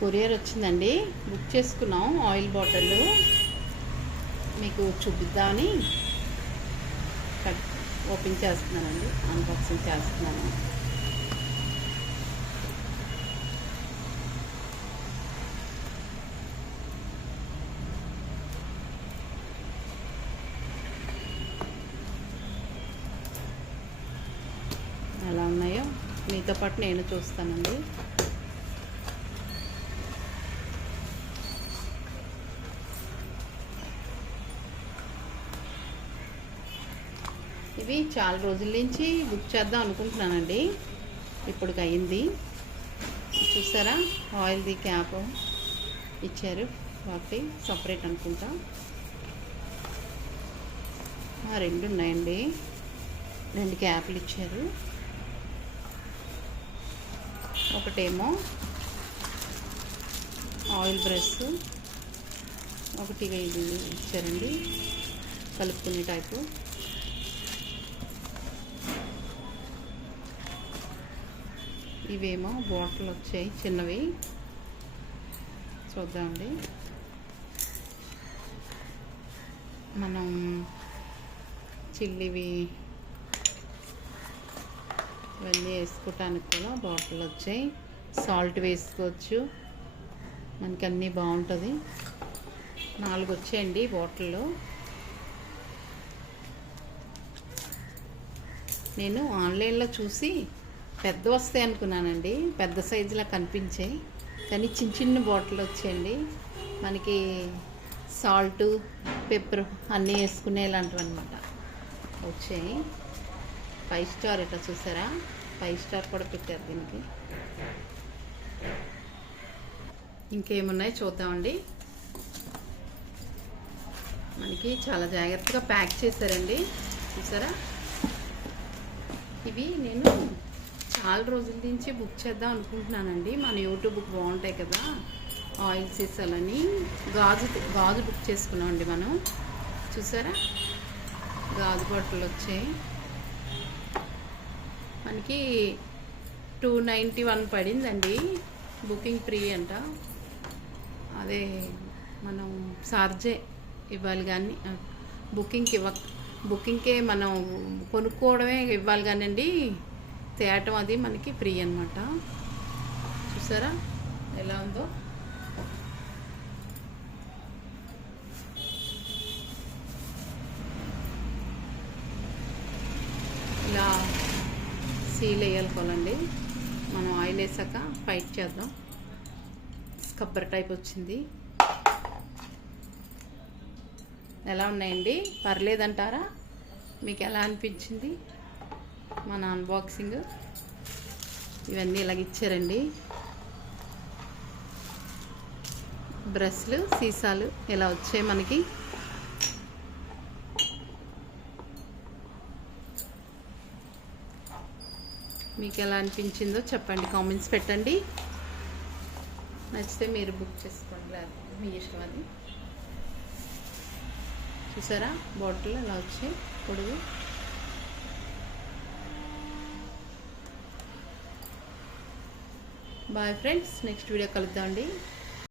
Courier వచ్చిందండి. Book చేసుకున్నాం oil bottle. మీకు చూపిద్దామని ఓపెన్ చేస్తున్నానండి, అన్బాక్సింగ్ చేస్తున్నాను. ఎలా ఉన్నాయో మీతో పాటు నేను చూస్తానండి. ఇవి చాలా రోజుల నుంచి బుక్ చేద్దాం అనుకుంటున్నానండి. ఇప్పటికి అయింది. చూసారా, ఆయిల్ది క్యాప్ ఇచ్చారు, వాటి సపరేట్ అనుకుంటా. రెండు ఉన్నాయండి, 2 క్యాప్లు ఇచ్చారు. ఒకటేమో ఆయిల్ బ్రష్, ఒకటి ఇది ఇచ్చారండి కలుపుకునే టైపు. ఇవేమో బాటిల్ వచ్చాయి చిన్నవి, చూద్దామండి. మనం చిల్లివి ఇవన్నీ వేసుకోవటానికి కూడా బాటిల్ వచ్చాయి. సాల్ట్ వేసుకోవచ్చు, మనకి అన్నీ బాగుంటుంది. 4 వచ్చాయండి బాటిల్లో. నేను ఆన్లైన్లో చూసి పెద్ద వస్తాయి అనుకున్నానండి, పెద్ద సైజులా కనిపించాయి, కానీ చిన్న చిన్న బాటిల్ వచ్చాయండి. మనకి సాల్ట్, పెప్పర్ అన్నీ వేసుకునేలాంటివి అనమాట వచ్చాయి. 5 స్టార్ ఇట్లా చూసారా, 5 స్టార్ కూడా పెట్టారు దీనికి. ఇంకేమున్నాయి చూద్దామండి. మనకి చాలా జాగ్రత్తగా ప్యాక్ చేశారండి, చూసారా. ఇవి నేను చాలా రోజుల నుంచి బుక్ చేద్దాం అనుకుంటున్నానండి. మన యూట్యూబ్కి బాగుంటాయి కదా ఆయిల్ సీసాలని. గాజు బుక్ చేసుకున్నామండి మనం. చూసారా, గాజు బాటిల్ వచ్చాయి. మనకి 291 పడిందండి, బుకింగ్ ఫ్రీ అంట. అదే మనం చార్జే ఇవ్వాలి, కానీ బుకింగ్కే మనం కొనుక్కోవడమే ఇవ్వాలి కానండి, తేయటం అది మనకి ఫ్రీ అనమాట. చూసారా ఎలా ఉందో. ఇలా సీల్ వేయాలకోవాలండి. మనం ఆయిల్ వేసాక ఫైట్ చేద్దాం. స్కబ్బర్ టైప్ వచ్చింది. ఎలా ఉన్నాయండి, పర్లేదంటారా? మీకు ఎలా అనిపించింది మన అన్బాక్సింగ్? ఇవన్నీ ఇలాగ ఇచ్చారండి. బ్రష్లు, సీసాలు ఇలా వచ్చాయి మనకి. మీకు ఎలా అనిపించిందో చెప్పండి, కామెంట్స్ పెట్టండి. నచ్చితే మీరు బుక్ చేసుకోండి, లేకపోతే మీ ఇష్టం అది. చూసారా బాటిల్ అలా వచ్చాయి పొడుగు. బాయ్ ఫ్రెండ్స్, నెక్స్ట్ వీడియో కలుద్దామండి.